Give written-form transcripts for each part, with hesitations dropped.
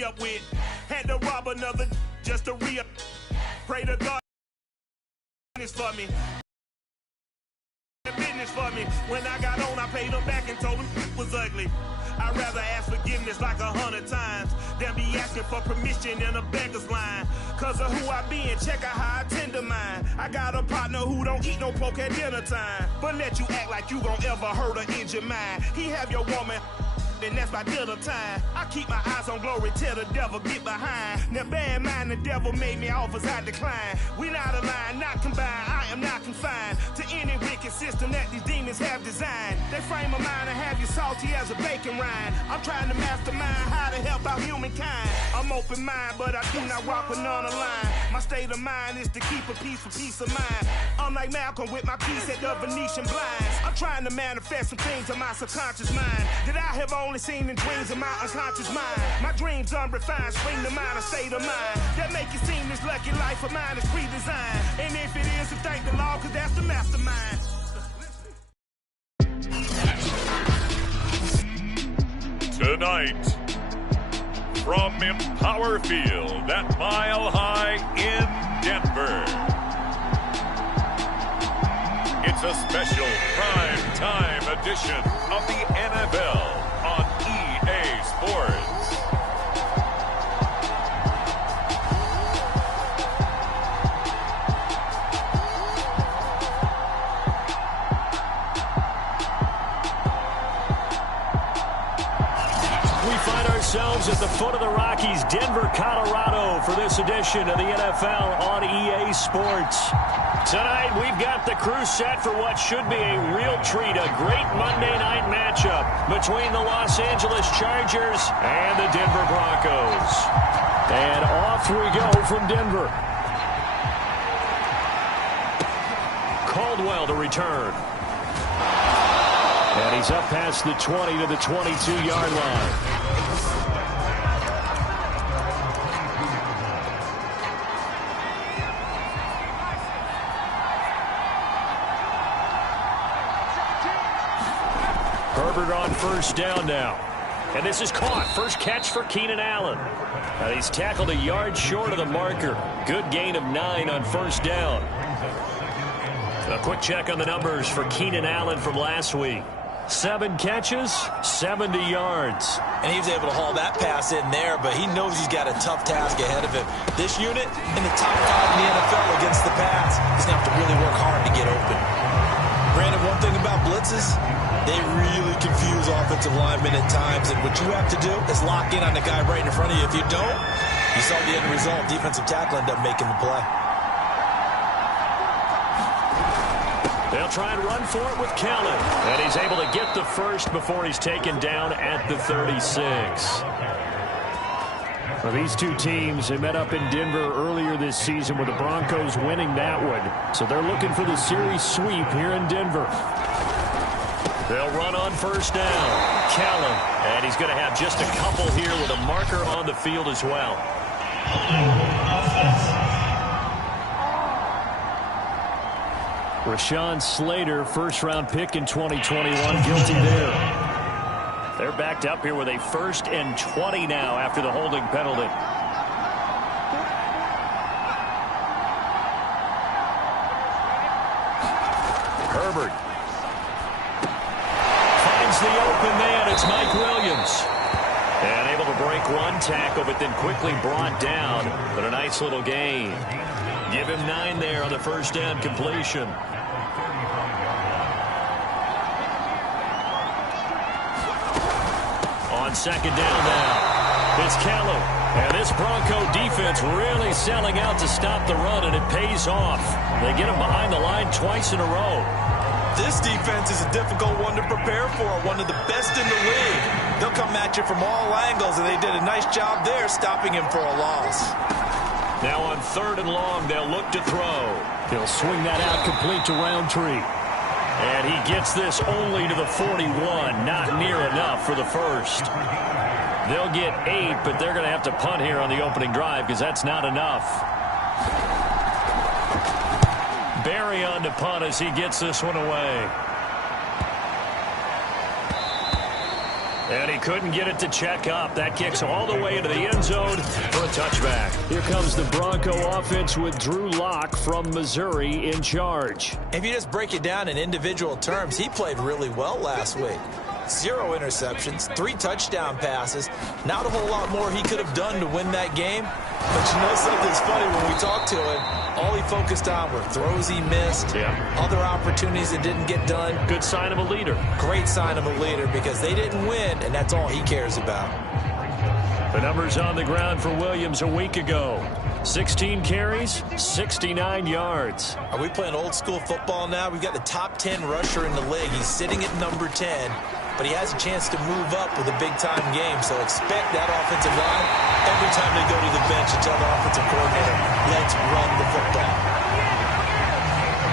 re-up with. Had to rob another just to re-up. Pray to God for me. Business for me. When I got on, I paid them back and told them it was ugly. I'd rather ask forgiveness like 100 times than be asking for permission in a beggar's line. Cause of who I be and check out how I tend to mine. I got a partner who don't eat no pork at dinner time, but let you act like you gon' ever hurt or injure mine. He have your woman, and that's by dinner time. I keep my eyes on glory till the devil get behind. Now bear in mind the devil made me offers I decline. We not aligned, not combined, I am not confined to any wicked system that these demons have designed. They frame a mind and have you salty as a bacon rind. I'm trying to mastermind how to help out humankind. I'm open mind, but I do not walk with none aligned. My state of mind is to keep a peaceful peace of mind. I'm like Malcolm with my piece at the Venetian blinds. I'm trying to manifest some things in my subconscious mind that I have only seen in dreams in my unconscious mind. My dreams unrefined, spring to mind, a state of mind that make it seem this lucky life of mine is pre-designed. And if it is, then thank the Lord, cause that's the mastermind. Tonight, from Empower Field at Mile High in Denver, it's a special prime time edition of the NFL on EA Sports. Ourselves at the foot of the Rockies, Denver, Colorado, for this edition of the NFL on EA Sports. Tonight, we've got the crew set for what should be a real treat, a great Monday night matchup between the Los Angeles Chargers and the Denver Broncos. And off we go from Denver. Caldwell to return. And he's up past the 20 to the 22-yard line. Herbert on first down now. And this is caught. First catch for Keenan Allen. And he's tackled a yard short of the marker. Good gain of 9 on first down. A quick check on the numbers for Keenan Allen from last week. 7 catches, 70 yards. And he was able to haul that pass in there, but he knows he's got a tough task ahead of him. This unit in the top 5 in the NFL against the pass. He's going to have to really work hard to get open. Brandon, one thing about blitzes, they really confuse offensive linemen at times, and what you have to do is lock in on the guy right in front of you. If you don't, you saw the end result. Defensive tackle ended up making the play. They'll try and run for it with Kellen. And he's able to get the first before he's taken down at the 36. Well, these two teams, they met up in Denver earlier this season with the Broncos winning that one. So they're looking for the series sweep here in Denver. They'll run on first down. Kellen. And he's going to have just a couple here with a marker on the field as well. Rashawn Slater, first-round pick in 2021, guilty there. They're backed up here with a 1st and 20 now after the holding penalty. Herbert finds the open man. It's Mike Williams. And able to break one tackle, but then quickly brought down. But a nice little gain. Give him 9 there on the first down completion. On second down now, it's Kellen. And this Bronco defense really selling out to stop the run, and it pays off. They get him behind the line twice in a row. This defense is a difficult one to prepare for, one of the best in the league. They'll come at you from all angles, and they did a nice job there stopping him for a loss. Now on 3rd and long, they'll look to throw. He'll swing that out complete to Roundtree. And he gets this only to the 41. Not near enough for the first. They'll get 8, but they're going to have to punt here on the opening drive because that's not enough. Barry on to punt as he gets this one away. And he couldn't get it to check up. That kicks all the way into the end zone for a touchback. Here comes the Bronco offense with Drew Lock from Missouri in charge. If you just break it down in individual terms, he played really well last week. 0 interceptions, 3 touchdown passes. Not a whole lot more he could have done to win that game. But you know something's funny, when we talked to him, all he focused on were throws he missed, other opportunities that didn't get done. Good sign of a leader. Great sign of a leader, because they didn't win, and that's all he cares about. The numbers on the ground for Williams a week ago. 16 carries, 69 yards. Are we playing old school football now? We've got the top 10 rusher in the league. He's sitting at number 10. But he has a chance to move up with a big-time game, so expect that offensive line every time they go to the bench to tell the offensive coordinator, let's run the football.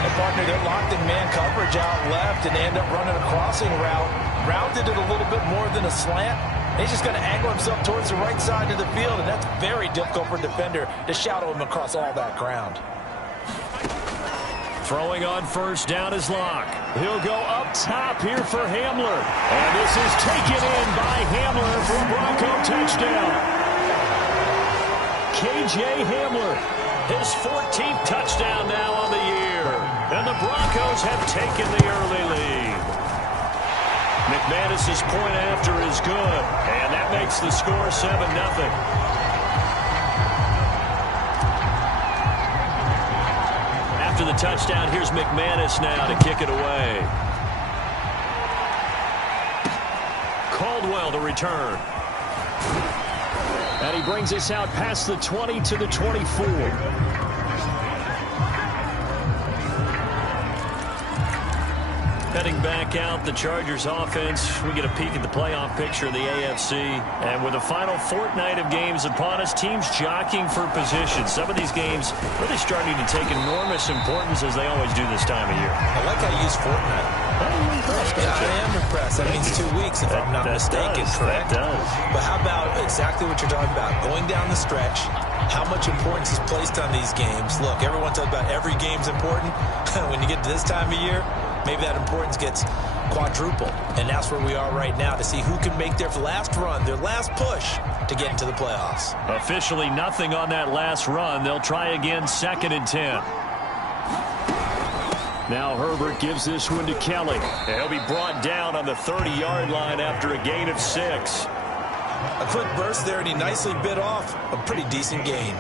And partner, they're locked in man coverage out left, and they end up running a crossing route. Rounded it a little bit more than a slant. He's just going to angle himself towards the right side of the field, and that's very difficult for a defender to shadow him across all that ground. Throwing on first down is Lock. He'll go up top here for Hamler. And this is taken in by Hamler for a Bronco touchdown. KJ Hamler, his 14th touchdown now on the year. And the Broncos have taken the early lead. McManus's point after is good. And that makes the score 7-0. After the touchdown, here's McManus now to kick it away. Caldwell to return. And he brings us out past the 20 to the 24. Heading back out, the Chargers offense. We get a peek at the playoff picture of the AFC. And with the final fortnight of games upon us, teams jockeying for position. Some of these games really starting to take enormous importance, as they always do this time of year. I like how you use fortnight. I'm impressed. I am impressed. That means 2 weeks, if I'm not mistaken, correct? That does. But how about exactly what you're talking about? Going down the stretch, how much importance is placed on these games. Look, everyone talks about every game's important. When you get to this time of year, maybe that importance gets quadruple. And that's where we are right now, to see who can make their last run, their last push to get into the playoffs. Officially nothing on that last run. They'll try again, 2nd and 10. Now Herbert gives this one to Kelly. He'll be brought down on the 30-yard line after a gain of 6. A quick burst there, and he nicely bit off a pretty decent gain.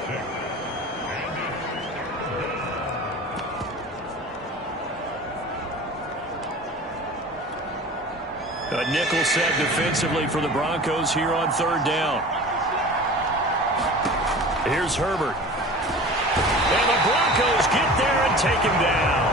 A nickel set defensively for the Broncos here on 3rd down. Here's Herbert. And the Broncos get there and take him down.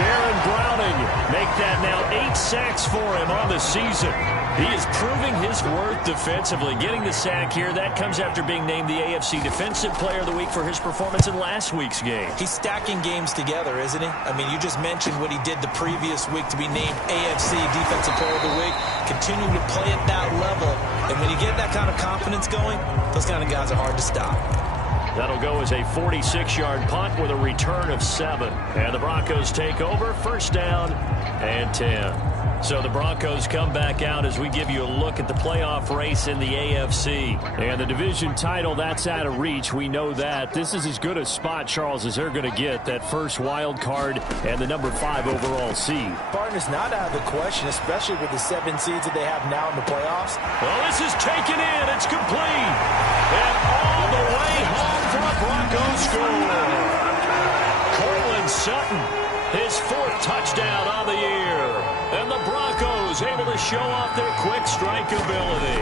Aaron Browning make that now 8 sacks for him on the season. He is proving his worth defensively. Getting the sack here, that comes after being named the AFC Defensive Player of the Week for his performance in last week's game. He's stacking games together, isn't he? I mean, you just mentioned what he did the previous week to be named AFC Defensive Player of the Week. Continue to play at that level. And when you get that kind of confidence going, those kind of guys are hard to stop. That'll go as a 46-yard punt with a return of 7. And the Broncos take over, 1st down and 10. So the Broncos come back out as we give you a look at the playoff race in the AFC. And the division title, that's out of reach. We know that. This is as good a spot, Charles, as they're going to get. That first wild card and the number 5 overall seed. Partner's not out of the question, especially with the 7 seeds that they have now in the playoffs. Well, this is taken in. It's complete. And all the way home for a Broncos score. Cortland Sutton, his 4th touchdown on the year. And the Broncos able to show off their quick strike ability.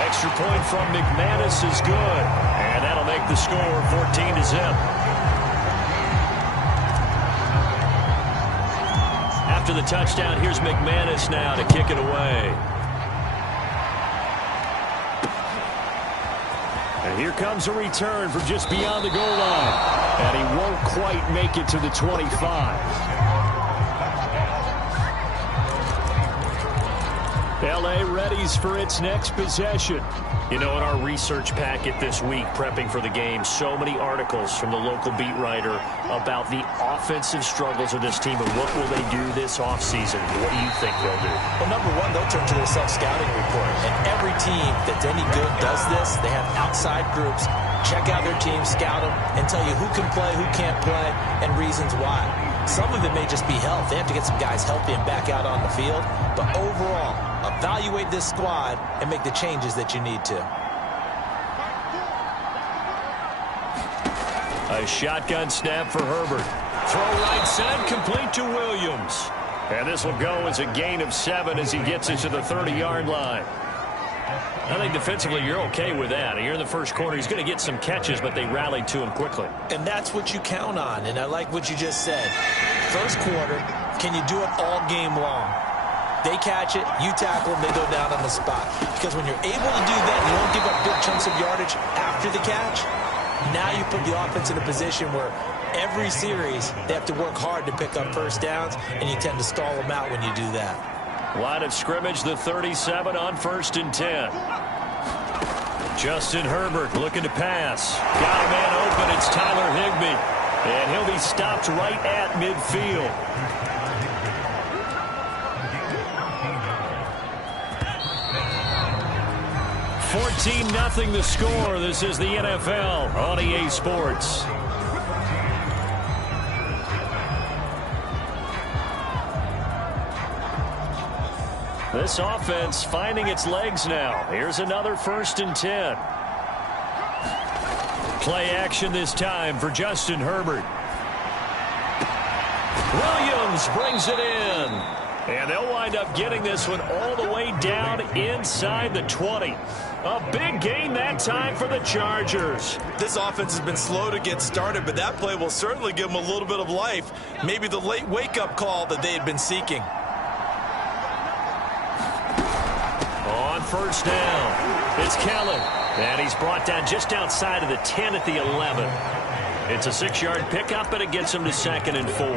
Extra point from McManus is good. And that'll make the score 14-0. After the touchdown, here's McManus now to kick it away. And here comes a return from just beyond the goal line. And he won't quite make it to the 25. L.A. readies for its next possession. You know, in our research packet this week, prepping for the game, so many articles from the local beat writer about the offensive struggles of this team and what will they do this offseason. What do you think they'll do? Well, number one, they'll turn to their self-scouting report. And every team that's any good does this. They have outside groups. Check out their team, scout them, and tell you who can play, who can't play, and reasons why. Some of it may just be health. They have to get some guys healthy and back out on the field. But overall, evaluate this squad and make the changes that you need to. A shotgun snap for Herbert. Throw right side, complete to Williams. And this will go as a gain of 7 as he gets it to the 30-yard line. I think defensively you're okay with that. Here in the first quarter, he's going to get some catches, but they rallied to him quickly. And that's what you count on, and I like what you just said. First quarter, can you do it all game long? They catch it, you tackle them, they go down on the spot. Because when you're able to do that, you don't give up big chunks of yardage after the catch. Now you put the offense in a position where every series they have to work hard to pick up first downs, and you tend to stall them out when you do that. Line of scrimmage, the 37 on 1st and 10. Justin Herbert looking to pass. Got a man open. It's Tyler Higbee. And he'll be stopped right at midfield. $14-0 the score. This is the NFL on EA Sports. This offense finding its legs now. Here's another 1st and 10. Play action this time for Justin Herbert. Williams brings it in. And they'll wind up getting this one all the way down inside the 20. A big gain that time for the Chargers. This offense has been slow to get started, but that play will certainly give them a little bit of life. Maybe the late wake-up call that they had been seeking. On 1st down, it's Kellen. And he's brought down just outside of the 10 at the 11. It's a 6-yard pickup, and it gets him to 2nd and 4.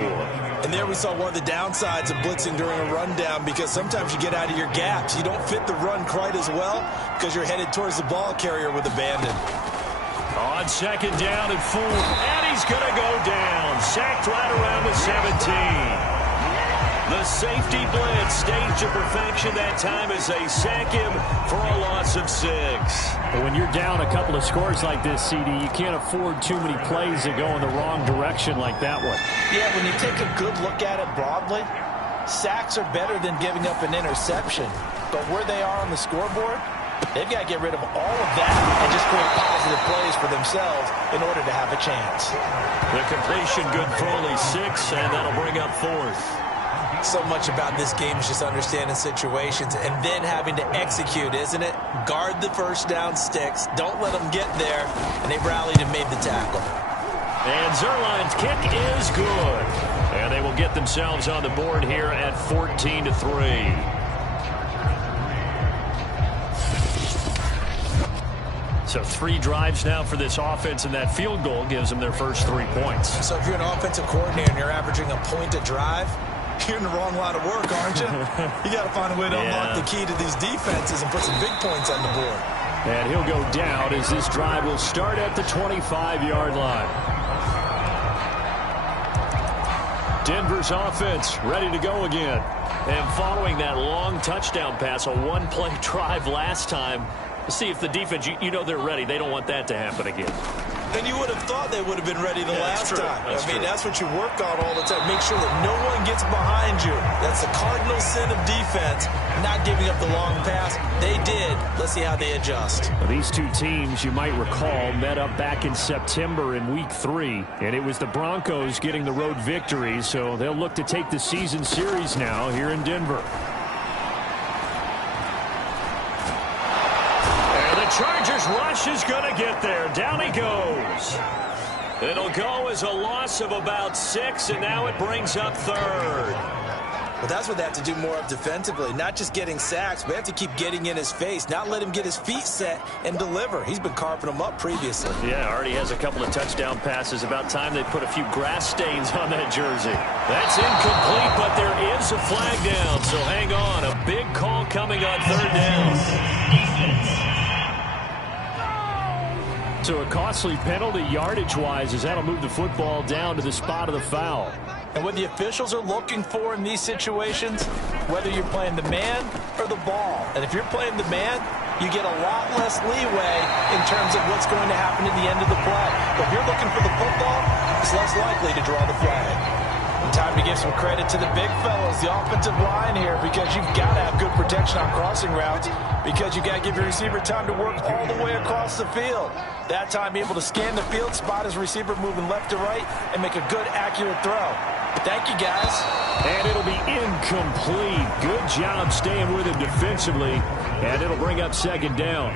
And there we saw one of the downsides of blitzing during a rundown, because sometimes you get out of your gaps. You don't fit the run quite as well because you're headed towards the ball carrier with abandon. On 2nd down and 4. And he's going to go down. Sacked right around the 17. The safety blitz staged to perfection that time as they sack him for a loss of 6. But when you're down a couple of scores like this, CD, you can't afford too many plays that go in the wrong direction like that one. Yeah, when you take a good look at it broadly, sacks are better than giving up an interception. But where they are on the scoreboard, they've got to get rid of all of that and just create positive plays for themselves in order to have a chance. The completion good for only 6, and that'll bring up 4th. So much about this game is just understanding situations and then having to execute, isn't it? Guard the first down sticks. Don't let them get there. And they rallied and made the tackle. And Zerline's kick is good. And they will get themselves on the board here at 14-3. So 3 drives now for this offense, and that field goal gives them their first 3 points. So if you're an offensive coordinator and you're averaging a point a drive, you're in the wrong line of work, aren't you? You got to find a way to unlock the key to these defenses and put some big points on the board. And he'll go down as this drive will start at the 25-yard line. Denver's offense ready to go again. And following that long touchdown pass, a 1-play drive last time, see if the defense, you know they're ready. They don't want that to happen again. And you would have thought they would have been ready the last time. That's what you work on all the time. Make sure that no one gets behind you. That's the cardinal sin of defense, not giving up the long pass. They did. Let's see how they adjust. Well, these two teams, you might recall, met up back in September in Week 3. And it was the Broncos getting the road victory, so they'll look to take the season series now here in Denver. Chargers rush is going to get there. Down he goes. It'll go as a loss of about 6, and now it brings up 3rd. Well, that's what they have to do more of defensively, not just getting sacks, but they have to keep getting in his face, not let him get his feet set and deliver. He's been carving them up previously. Yeah, already has a couple of touchdown passes. About time they put a few grass stains on that jersey. That's incomplete, but there is a flag down, so hang on. A big call coming on third down. So a costly penalty yardage-wise as that'll move the football down to the spot of the foul. And what the officials are looking for in these situations, whether you're playing the man or the ball, and if you're playing the man, you get a lot less leeway in terms of what's going to happen at the end of the play. But if you're looking for the football, it's less likely to draw the flag. And time to give some credit to the big fellas, the offensive line here, because you've got to have good protection on crossing routes, because you've got to give your receiver time to work all the way across the field. That time, be able to scan the field, spot his receiver moving left to right, and make a good, accurate throw. Thank you, guys. And it'll be incomplete. Good job staying with him defensively. And it'll bring up second down.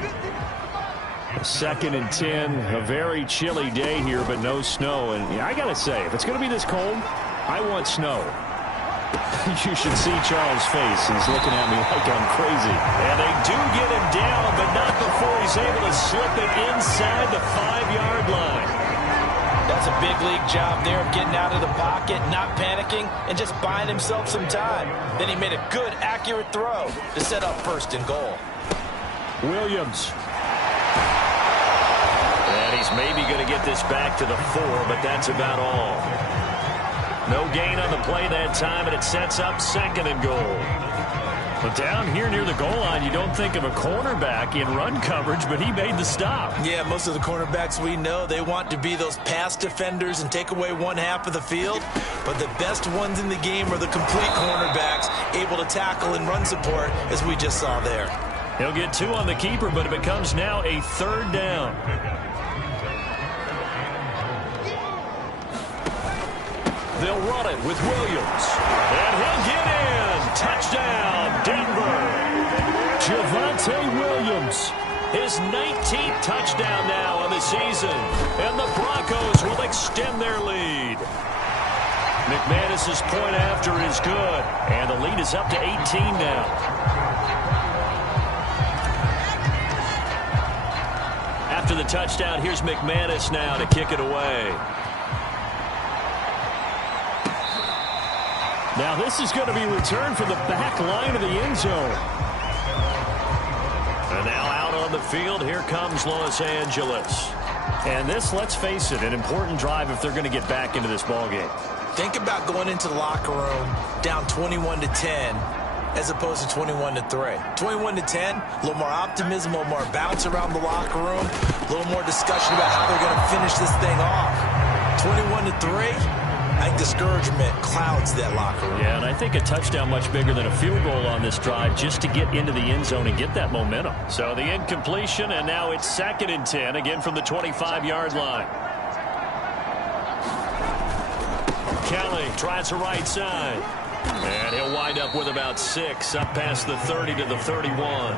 2nd and 10. A very chilly day here, but no snow. And I got to say, if it's going to be this cold, I want snow. You should see Charles' face. He's looking at me like I'm crazy. And they do get him down, but not before he's able to slip it inside the 5-yard line. That's a big league job there of getting out of the pocket, not panicking, and just buying himself some time. Then he made a good, accurate throw to set up 1st and goal. Williams. And he's maybe going to get this back to the 4, but that's about all. No gain on the play that time, and it sets up 2nd and goal. But down here near the goal line, you don't think of a cornerback in run coverage, but he made the stop. Yeah, most of the cornerbacks we know, they want to be those pass defenders and take away one half of the field. But the best ones in the game are the complete cornerbacks, able to tackle and run support, as we just saw there. He'll get 2 on the keeper, but it becomes now a 3rd down. They'll run it with Williams. And he'll get in. Touchdown, Denver. Javonte Williams. His 19th touchdown now on the season. And the Broncos will extend their lead. McManus's point after is good. And the lead is up to 18 now. After the touchdown, here's McManus now to kick it away. Now this is going to be returned from the back line of the end zone. And now out on the field, here comes Los Angeles. And this, let's face it, an important drive if they're going to get back into this ballgame. Think about going into the locker room down 21-10 as opposed to 21-3. 21-10, a little more optimism, a little more bounce around the locker room, a little more discussion about how they're going to finish this thing off. 21-3. I think discouragement clouds that locker room. Yeah, and I think a touchdown much bigger than a field goal on this drive just to get into the end zone and get that momentum. So the incompletion, and now it's 2nd and 10, again from the 25-yard line. Kelly tries the right side. And he'll wind up with about 6, up past the 30 to the 31.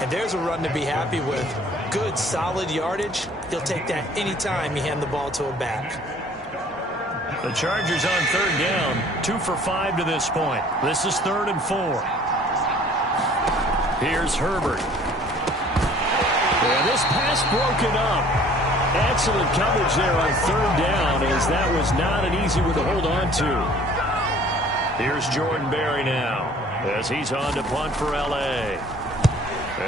And there's a run to be happy with. Good, solid yardage. He'll take that anytime you hand the ball to a back. The Chargers on 3rd down, 2 for 5 to this point. This is 3rd and 4. Here's Herbert. And this pass broken up. Excellent coverage there on 3rd down, as that was not an easy one to hold on to. Here's Jordan Berry now, as he's on to punt for L.A.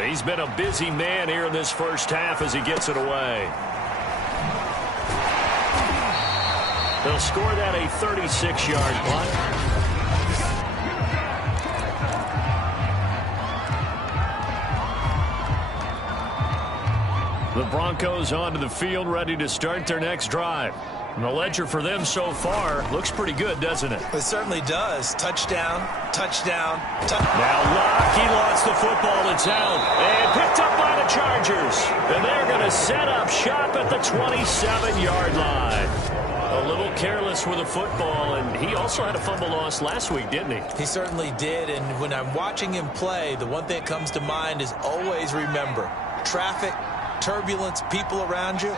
He's been a busy man here in this first half as he gets it away. They'll score that a 36-yard punt. The Broncos onto the field, ready to start their next drive. And the ledger for them so far looks pretty good, doesn't it? It certainly does. Touchdown, touchdown, touchdown. Now Locke, he lost the football in town. And picked up by the Chargers. And they're going to set up shop at the 27-yard line. A little careless with the football, and he also had a fumble loss last week, didn't he? He certainly did, and when I'm watching him play, the one thing that comes to mind is always remember, traffic, turbulence, people around you,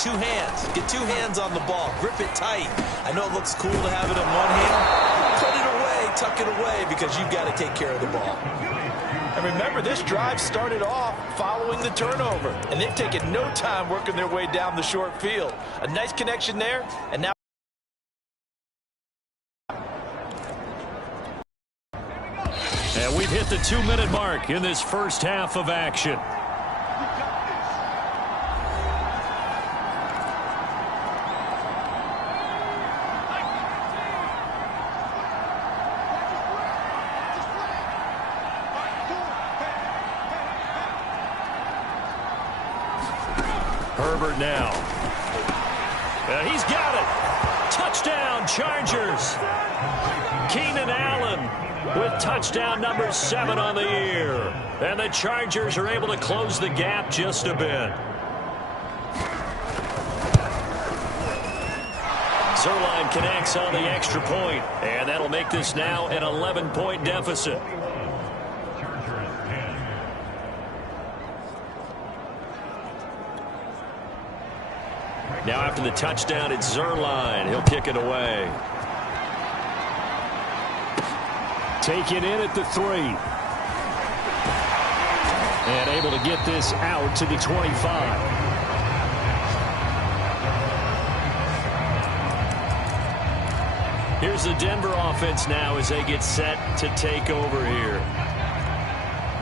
2 hands. Get 2 hands on the ball. Grip it tight. I know it looks cool to have it in one hand. Put it away. tuck it away because you've got to take care of the ball. And remember, this drive started off following the turnover, and they've taken no time working their way down the short field. A nice connection there, and now. And we've hit the 2-minute mark in this first half of action. Herbert now. And he's got it. Touchdown, Chargers. Keenan Allen with touchdown number 7 on the year. And the Chargers are able to close the gap just a bit. Zerline connects on the extra point, and that'll make this now an 11-point deficit. Now after the touchdown, it's Zerline. He'll kick it away. Take it in at the 3. And able to get this out to the 25. Here's the Denver offense now as they get set to take over here.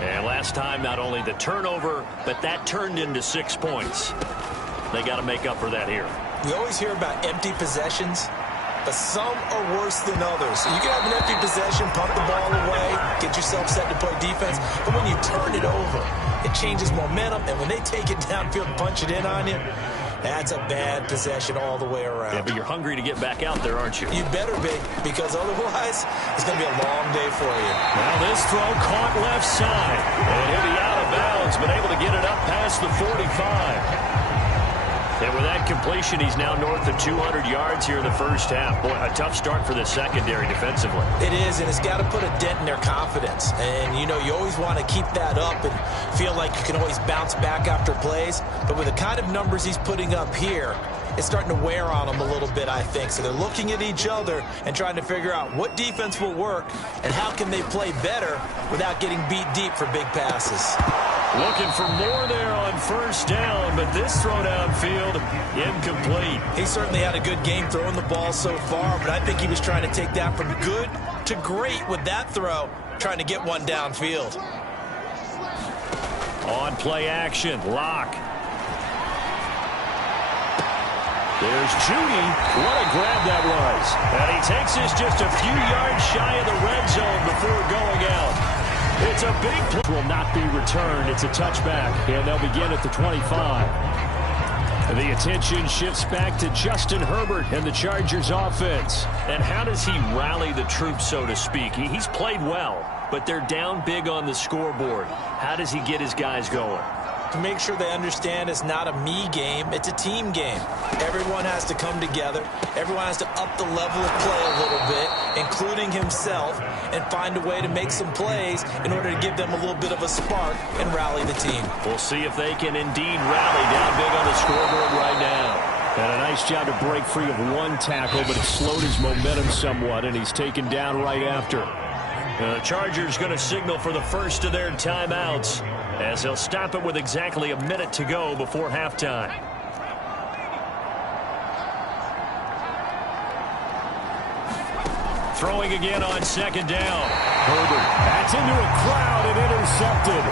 And last time, not only the turnover, but that turned into 6 points. They got to make up for that here. We always hear about empty possessions, but some are worse than others. You can have an empty possession, pump the ball away, get yourself set to play defense, but when you turn it over, it changes momentum, and when they take it downfield and punch it in on you, that's a bad possession all the way around. Yeah, but you're hungry to get back out there, aren't you? You better be, because otherwise, it's going to be a long day for you. Now this throw caught left side, and he'll be out of bounds, but able to get it up past the 45. And with that completion, he's now north of 200 yards here in the first half. Boy, a tough start for the secondary defensively. It is, and it's got to put a dent in their confidence. And, you know, you always want to keep that up and feel like you can always bounce back after plays. But with the kind of numbers he's putting up here, it's starting to wear on them a little bit, I think. So they're looking at each other and trying to figure out what defense will work and how can they play better without getting beat deep for big passes. Looking for more there on first down, but this throw downfield, incomplete. He certainly had a good game throwing the ball so far, but I think he was trying to take that from good to great with that throw, trying to get one downfield. On play action, Locke. There's Judy. What a grab that was. And he takes this just a few yards shy of the red zone before going out. It's a big play. Will not be returned. It's a touchback, and they'll begin at the 25. The attention shifts back to Justin Herbert and the Chargers offense. And how does he rally the troops, so to speak? He's played well, but they're down big on the scoreboard. How does he get his guys going? To make sure they understand it's not a me game, it's a team game. Everyone has to come together. Everyone has to up the level of play a little bit, including himself, and find a way to make some plays in order to give them a little bit of a spark and rally the team. We'll see if they can indeed rally down big on the scoreboard right now. And a nice job to break free of one tackle, but it slowed his momentum somewhat, and he's taken down right after. The Chargers going to signal for the first of their timeouts, as they'll stop it with exactly a minute to go before halftime. Throwing again on second down. Herbert. That's into a crowd and intercepted.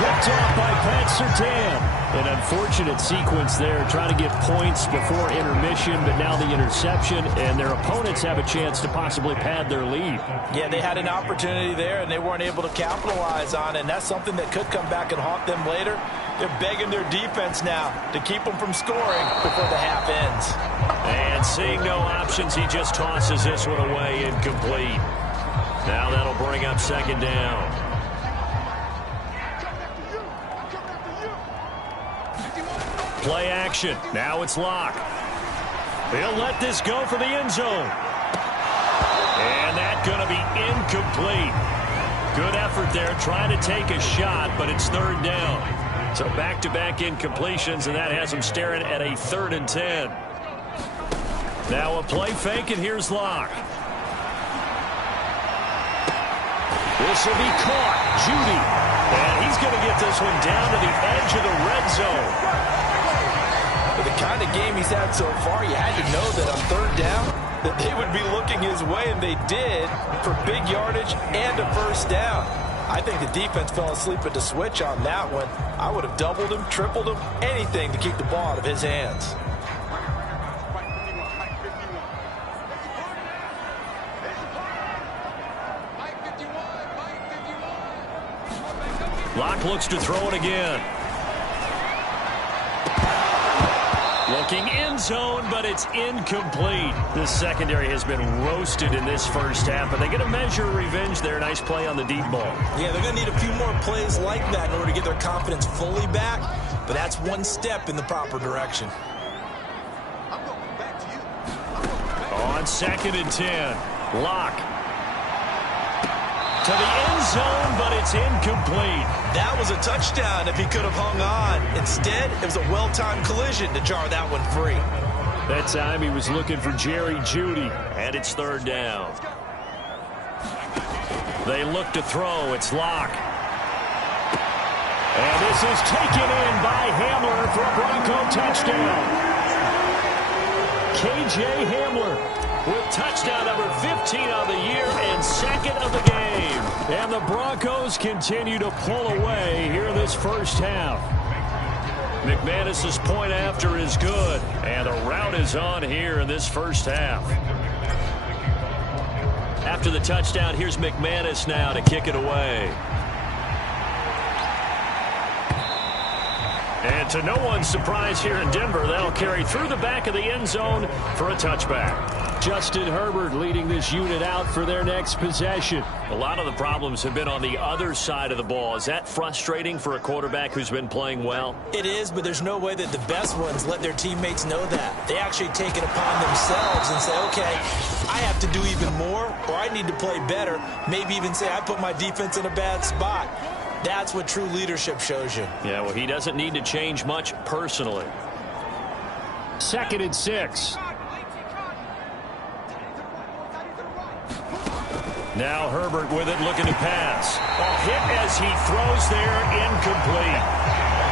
Picked off by Pat Surtain. An unfortunate sequence there, trying to get points before intermission, but now the interception, and their opponents have a chance to possibly pad their lead. Yeah, they had an opportunity there, and they weren't able to capitalize on it, and that's something that could come back and haunt them later. They're begging their defense now to keep them from scoring before the half ends. And seeing no options, he just tosses this one away, incomplete. Now that'll bring up second down. Play action. Now it's Locke. He'll let this go for the end zone. And that's going to be incomplete. Good effort there trying to take a shot, but it's third down. So back-to-back incompletions, and that has him staring at a 3rd and 10. Now a play fake, and here's Locke. This will be caught. Judy. And he's going to get this one down to the edge of the red zone. With the kind of game he's had so far, you had to know that on third down, that they would be looking his way, and they did, for big yardage and a first down. I think the defense fell asleep at the switch on that one. I would have doubled him, tripled him, anything to keep the ball out of his hands. Locke looks to throw it again. Looking end zone, but it's incomplete. The secondary has been roasted in this first half, but they get a measure of revenge there. Nice play on the deep ball. Yeah, they're going to need a few more plays like that in order to get their confidence fully back, but that's one step in the proper direction. On 2nd and 10, Locke. To the end zone, but it's incomplete. That was a touchdown if he could have hung on. Instead, it was a well-timed collision to jar that one free. That time he was looking for Jerry Jeudy, and it's 3rd down. They look to throw. It's Locke. And this is taken in by Hamler for a Bronco touchdown. K.J. Hamler with touchdown number 15 on the year and 2nd of the game. And the Broncos continue to pull away here in this first half. McManus's point after is good, and the route is on here in this first half. After the touchdown, here's McManus now to kick it away. And to no one's surprise here in Denver, that'll carry through the back of the end zone for a touchback. Justin Herbert leading this unit out for their next possession. A lot of the problems have been on the other side of the ball. Is that frustrating for a quarterback who's been playing well? It is, but there's no way that the best ones let their teammates know that. They actually take it upon themselves and say, okay, I have to do even more, or I need to play better. Maybe even say I put my defense in a bad spot. That's what true leadership shows you. Yeah, well, he doesn't need to change much personally. 2nd and 6. Now Herbert with it, looking to pass. A hit as he throws there, incomplete.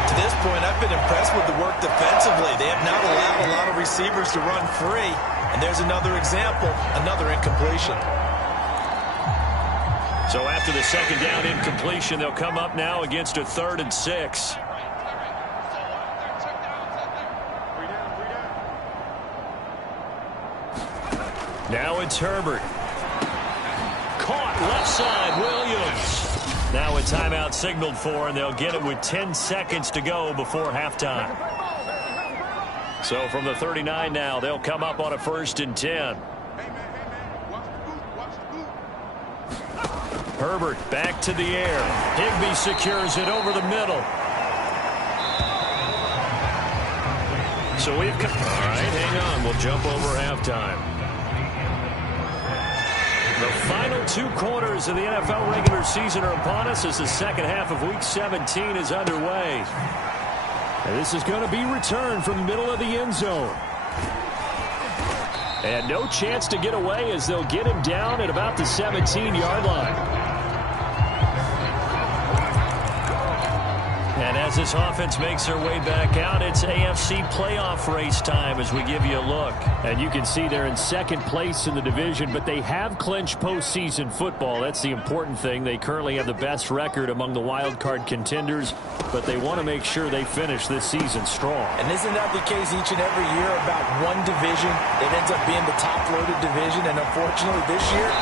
To this point, I've been impressed with the work defensively. They have not allowed a lot of receivers to run free. And there's another example, another incompletion. So after the 2nd down incompletion, they'll come up now against a 3rd and 6. Now it's Herbert. Caught left side, Williams. Now a timeout signaled for, and they'll get it with 10 seconds to go before halftime. So from the 39 now, they'll come up on a 1st and 10. Herbert back to the air. Higbee secures it over the middle. So we've got... All right, hang on. We'll jump over halftime. The final 2 quarters of the NFL regular season are upon us as the 2nd half of Week 17 is underway. And this is going to be returned from the middle of the end zone. And no chance to get away as they'll get him down at about the 17-yard line. And as this offense makes their way back out, it's AFC playoff race time as we give you a look. And you can see they're in 2nd place in the division, but they have clinched postseason football. That's the important thing. They currently have the best record among the wild card contenders, but they want to make sure they finish this season strong. And isn't that the case each and every year about one division that ends up being the top-loaded division? And unfortunately this year,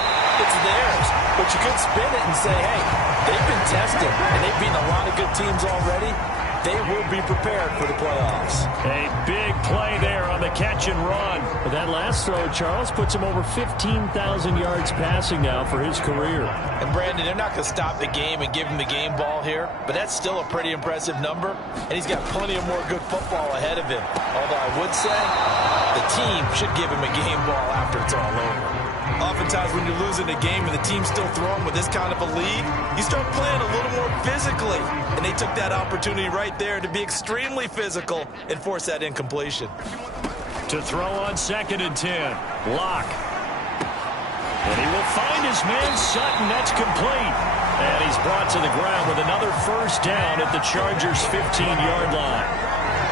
it's theirs. But you could spin it and say, hey, they've been tested, and they've beaten a lot of good teams already. They will be prepared for the playoffs. A big play there on the catch and run. But that last throw, Charles, puts him over 15,000 yards passing now for his career. And Brandon, they're not going to stop the game and give him the game ball here, but that's still a pretty impressive number, and he's got plenty of more good football ahead of him. Although I would say the team should give him a game ball after it's all over. Oftentimes when you're losing a game and the team's still throwing with this kind of a lead, you start playing a little more physically. And they took that opportunity right there to be extremely physical and force that incompletion. To throw on 2nd and 10. Locke. And he will find his man Sutton. That's complete. And he's brought to the ground with another first down at the Chargers' 15-yard line.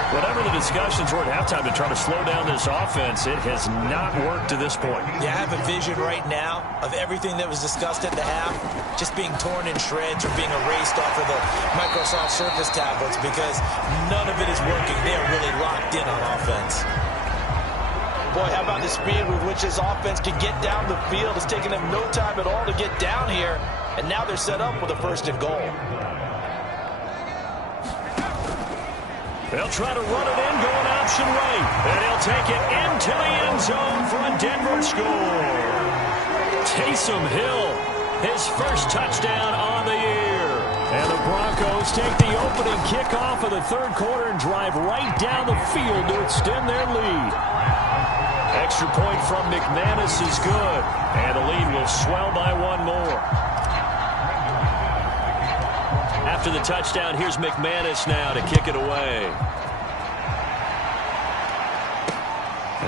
Whatever the discussions were at halftime to try to slow down this offense, it has not worked to this point. Yeah, I have a vision right now of everything that was discussed at the half just being torn in shreds or being erased off of the Microsoft Surface tablets because none of it is working. They are really locked in on offense. Boy, how about the speed with which this offense can get down the field? It's taken them no time at all to get down here, and now they're set up with a 1st and goal. They'll try to run it in, going option right. And he'll take it into the end zone for a Denver score. Taysom Hill, his first touchdown on the year. And the Broncos take the opening kickoff of the 3rd quarter and drive right down the field to extend their lead. Extra point from McManus is good. And the lead will swell by one more. After the touchdown, here's McManus now to kick it away.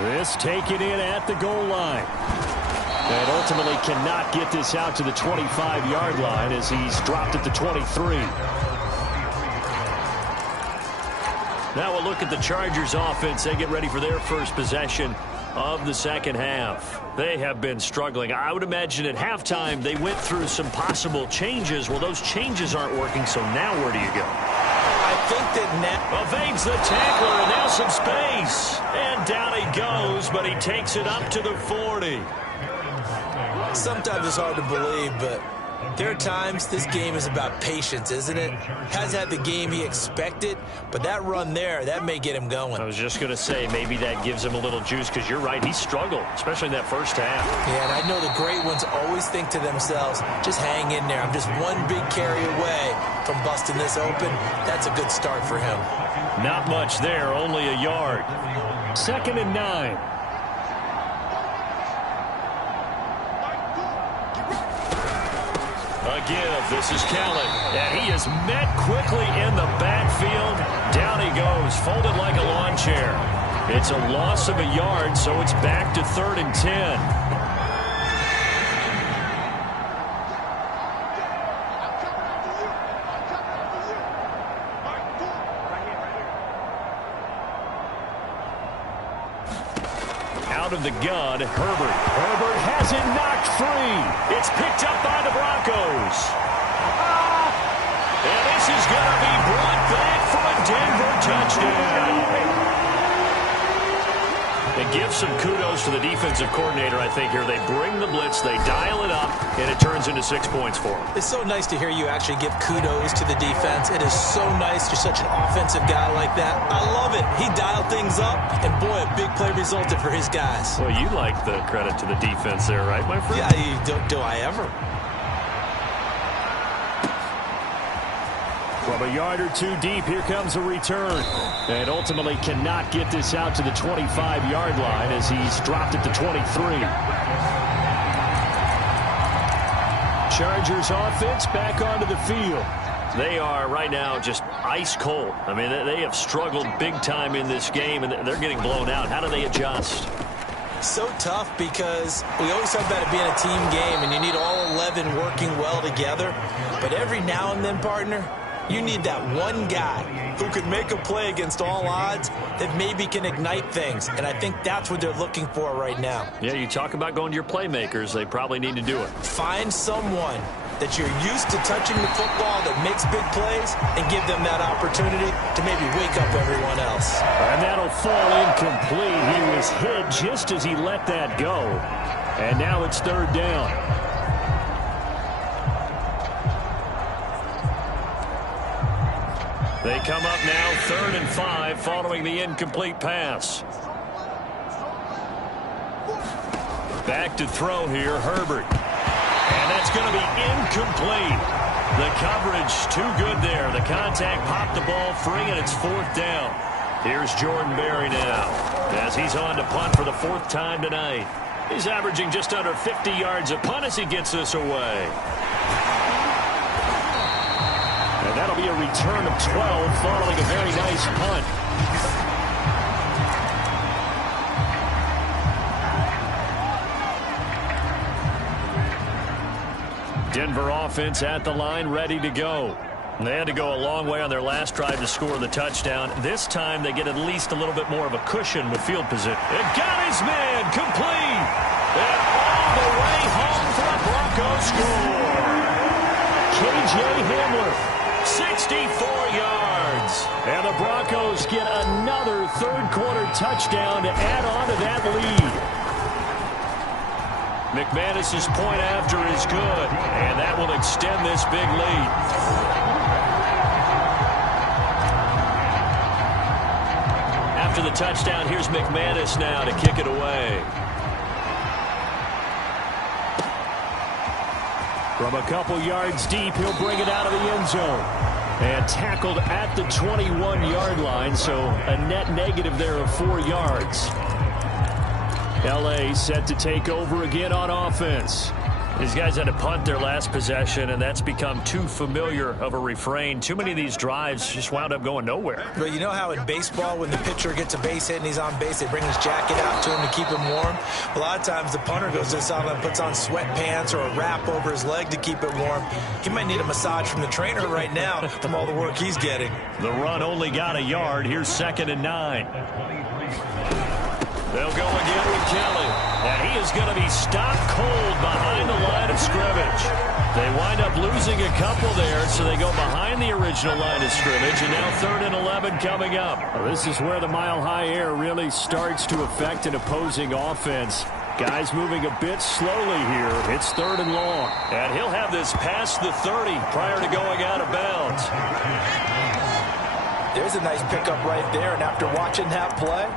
This taken in at the goal line. And ultimately cannot get this out to the 25-yard line as he's dropped at the 23. Now we'll look at the Chargers offense. They get ready for their first possession of the second half. They have been struggling. I would imagine at halftime they went through some possible changes. Well, those changes aren't working, so now where do you go? I think that now evades the tackler, and now some space. And down he goes, but he takes it up to the 40. sometimes it's hard to believe, but there are times this game is about patience, isn't it? Hasn't had the game he expected, but that run there, that may get him going. I was just going to say, maybe that gives him a little juice, because you're right, he struggled, especially in that first half. Yeah, and I know the great ones always think to themselves, just hang in there. I'm just one big carry away from busting this open. That's a good start for him. Not much there, only a yard. 2nd and 9. Give. This is Kelly, and he is met quickly in the backfield. Down he goes, folded like a lawn chair. It's a loss of a yard, so it's back to 3rd and 10. Out of the gun, Herbert. Herbert has it knocked free. It's picked up by the Broncos. And this is going to be brought back for a Denver touchdown. And give some kudos to the defensive coordinator, I think, here. They bring the blitz, they dial it up, and it turns into 6 points for them. It's so nice to hear you actually give kudos to the defense. It is so nice. You're such an offensive guy like that. I love it. He dialed things up, and boy, a big play resulted for his guys. Well, you like the credit to the defense there, right, my friend? Yeah, do I ever? From a yard or two deep, here comes a return. And ultimately cannot get this out to the 25-yard line as he's dropped at the 23. Chargers offense back onto the field. They are right now just ice cold. I mean, they have struggled big time in this game, and they're getting blown out. How do they adjust? So tough because we always talk about it being a team game, and you need all 11 working well together. But every now and then, partner, you need that one guy who can make a play against all odds that maybe can ignite things. And I think that's what they're looking for right now. Yeah, you talk about going to your playmakers. They probably need to do it. Find someone that you're used to touching the football that makes big plays and give them that opportunity to maybe wake up everyone else. And that'll fall incomplete. He was hit just as he let that go. And now it's 3rd down. They come up now 3rd and 5 following the incomplete pass. Back to throw here, Herbert. And that's going to be incomplete. The coverage too good there. The contact popped the ball free, and it's 4th down. Here's Jordan Berry now as he's on to punt for the 4th time tonight. He's averaging just under 50 yards a punt as he gets this away. And that'll be a return of 12 following a very nice punt. Denver offense at the line, ready to go. They had to go a long way on their last drive to score the touchdown. This time they get at least a little bit more of a cushion with field position. It got his man complete. And all the way home for the Broncos score. K.J. Hamler, 64 yards. And the Broncos get another third-quarter touchdown to add on to that lead. McManus's point after is good, and that will extend this big lead. After the touchdown, here's McManus now to kick it away. From a couple yards deep, he'll bring it out of the end zone. And tackled at the 21-yard line, so a net negative there of 4 yards. L.A. set to take over again on offense. These guys had to punt their last possession, and that's become too familiar of a refrain. Too many of these drives just wound up going nowhere. But you know how in baseball, when the pitcher gets a base hit and he's on base, they bring his jacket out to him to keep him warm? A lot of times the punter goes this out and puts on sweatpants or a wrap over his leg to keep it warm. He might need a massage from the trainer right now from all the work he's getting. The run only got a yard. Here's 2nd and 9. They'll go again with Kelly. And he is going to be stopped cold behind the line of scrimmage. They wind up losing a couple there, so they go behind the original line of scrimmage, and now 3rd and 11 coming up. Well, this is where the mile-high air really starts to affect an opposing offense. Guys moving a bit slowly here. It's 3rd and long. And he'll have this past the 30 prior to going out of bounds. There's a nice pickup right there, and after watching that play,